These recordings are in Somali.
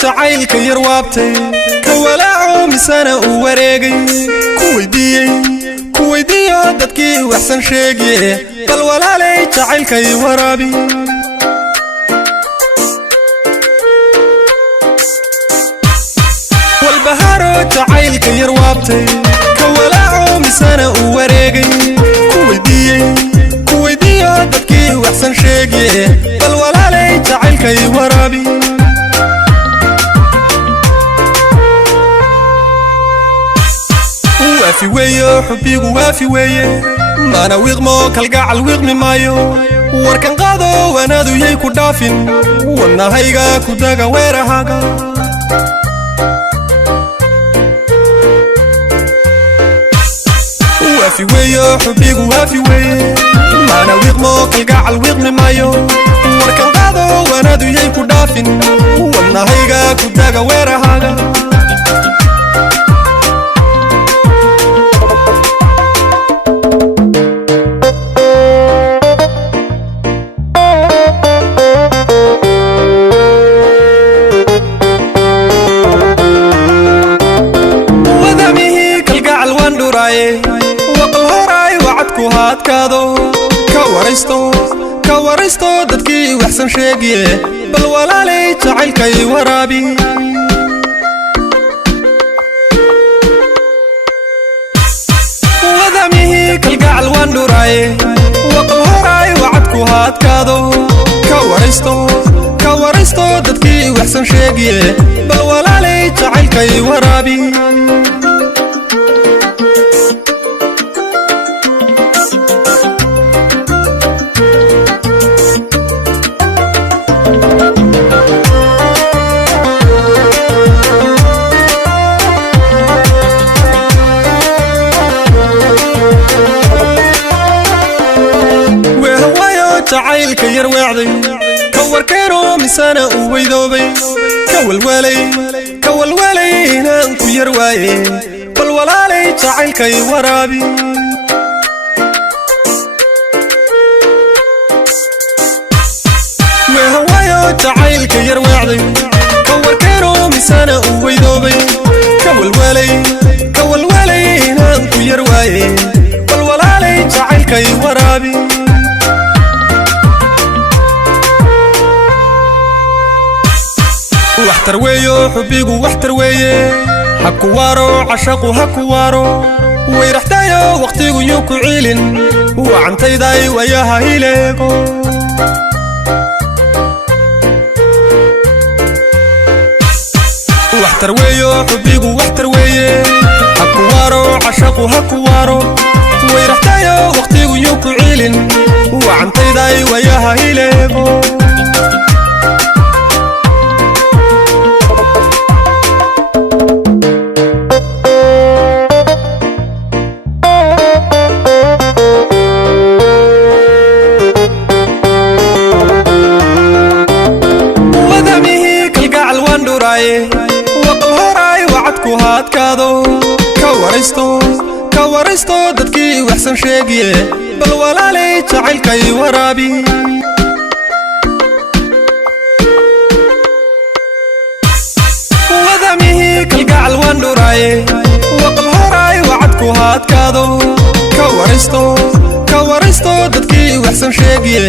jacaylka yar waabtay ka walaaco misana uu wareegay ku weydiiyo dadkii waxsan sheegiye bal walaalay jacaylkay waraabi walbaharo jacaylka yar waabtay ka walaaco misana uu wareegay ku weydiiyo dadkii waxsan sheegiye bal walaalay jacaylkay waraabi وافي ويا حبيق وافي ويا ما أنا ويغمو كالقاع الويغمي مايو واركن قادو وانا دو ييكو دافين وانا هايقا كوداقا ويرا هاقا وافي ويا حبيق وافي ويا ما أنا ويغمو كالقاع الويغمي مايو واركن قادو وانا دو ييكو دافين وانا هايقا كوداقا ويرا هاقا وقل هراي وعدكو هادكادو كواريستو دادكي وحسن شيقيه بل walaalay jacaylkay waraabi wadamihi kalgacal waan dhuraaye waqal horaay wacadku haadkaado kawaristo dadkii waxsan sheegiye bal walaalay jacaylkay waraabi jacaylka yar weecday ka warkeeno misana uu weydoobay ka walwalay inaan ku yar waaye bal walaalay jacaylkay waraabi wehawayo jacaylka yar weecday ka warkeeno misana uu weydoobay ka walwalay inaan ku yar waaye bal walaalay jacaylkay waraabi واحتر ويو حبيقو واحتر ويه حكو وارو عشاقو هكو وارو ويرحتايو وقتيقو يوكو عيلين وعن تيداي وياها هيليقو واحتر ويو حبيقو واحتر ويه حكو وارو عشاقو هكو وارو ويرحتايو وقتيقو يوكو عيلين وعن تيداي وياها هيليقو وقل هراي وعدكو هادكادو كواريستو دادكي وحسن شيقيه بل walaalay jacaylkay waraabi wadamihi kalgacal waan dhuraaye waqal horaay wacadku haadkaado kawaristo dadkii waxsan sheegiye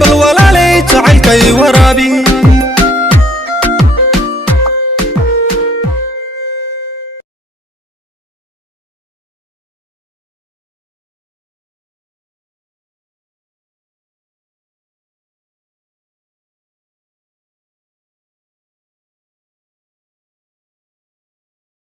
bal walaalay jacaylkay waraabi